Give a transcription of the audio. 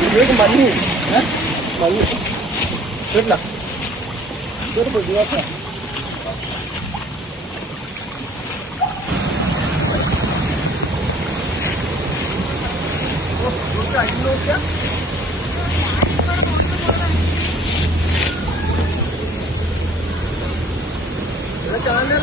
പന്നി ഏ? പന്നി കേട്ടില്ല ഇതൊരു പ്രതിഭാസമാണ് ചാനൽ